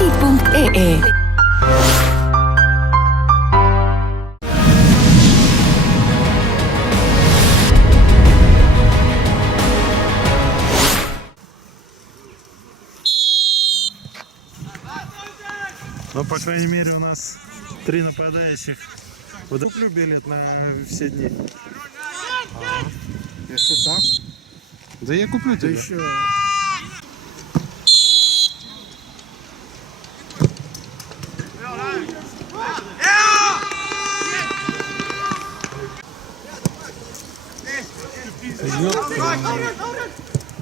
Reddit.ee. Ну, по крайней мере, у нас 3 нападающих. Вот куплю билет на все дни. Если так, Да я куплю тебе. еще...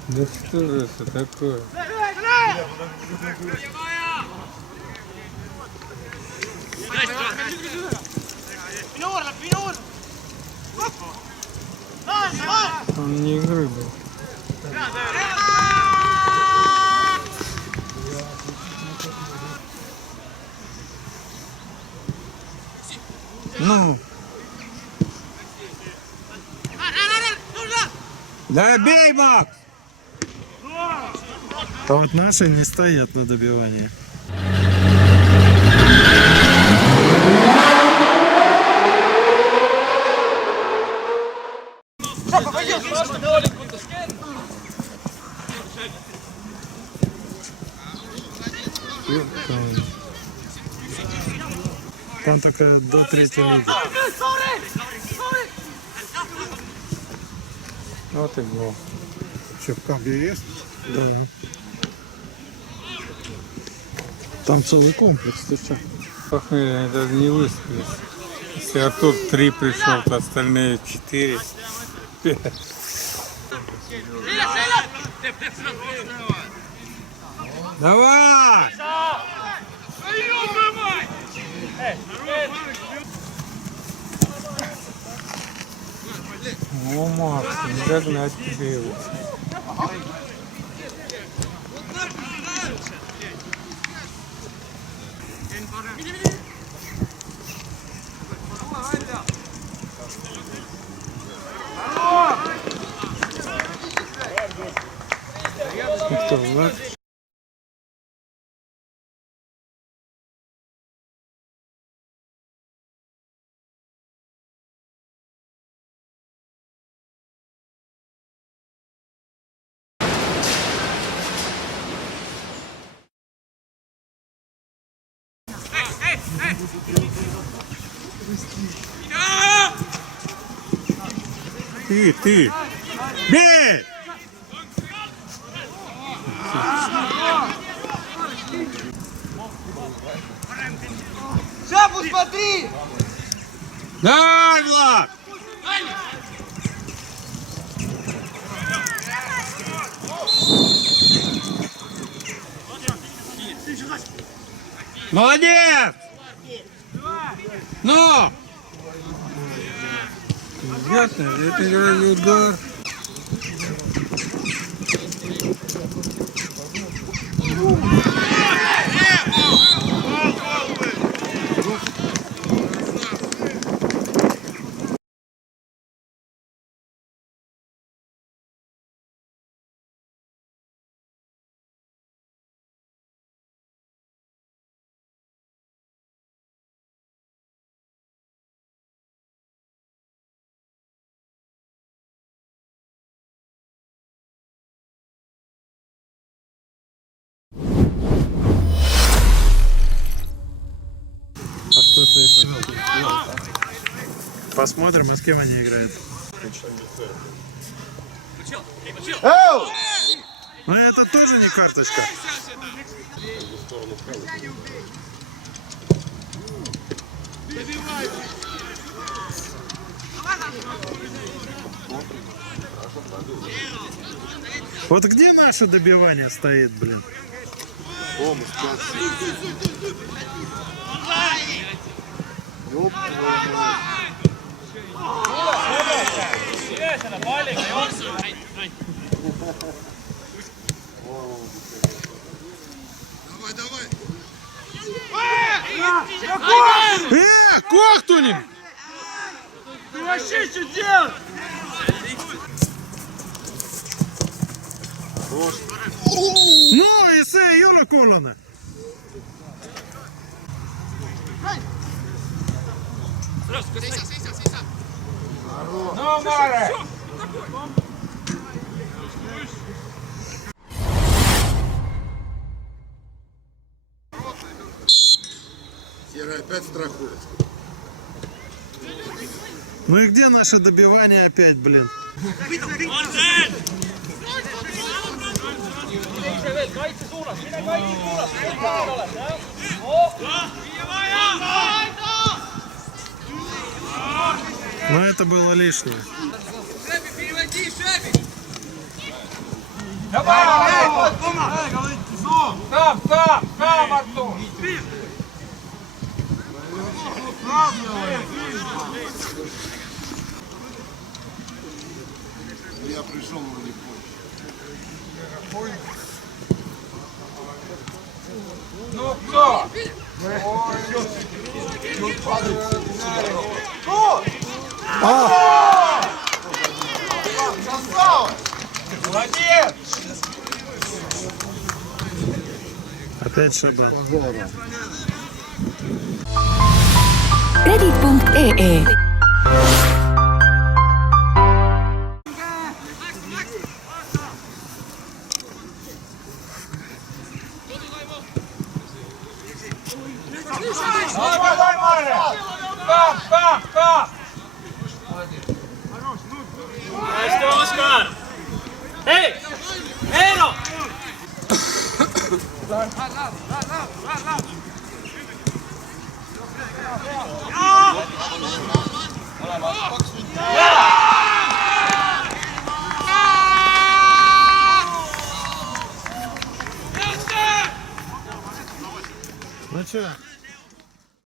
Да что же это такое? Он не игры был. Ну. Да бей, Макс! А вот наши не стоят на добивании. Там только до 3-й лиги. Вот и гол. Что, в Камбе есть? Да. Там целый комплекс, ты что? Ах, они даже не выспались. Если оттуда 3 пришел, то остальные 4. 5. Давай! О, Макс, не догнать тебе его. Кто, Влад? Ты! Бей! Шапу смотри! Дай, Влад! Молодец! Ну! Ясно, это играли удар. А что слышишь? Посмотрим, а с кем они играют. Ну это тоже не карточка. Вот где наше добивание стоит, блин? Кохтунем! Ты вообще что делаешь? Ну, и все, Юра Колона. Ну, Маре! Серый опять страхует. Ну и где наше добивание опять, блин? Но это было лишнее. Давай! Там, Артур! Я пришел, но не понял. Ну кто? Молодец! Опять Шабан. Reddit.ee Давай, Маре! Там! Oskar! Hei! Eero! Ну что,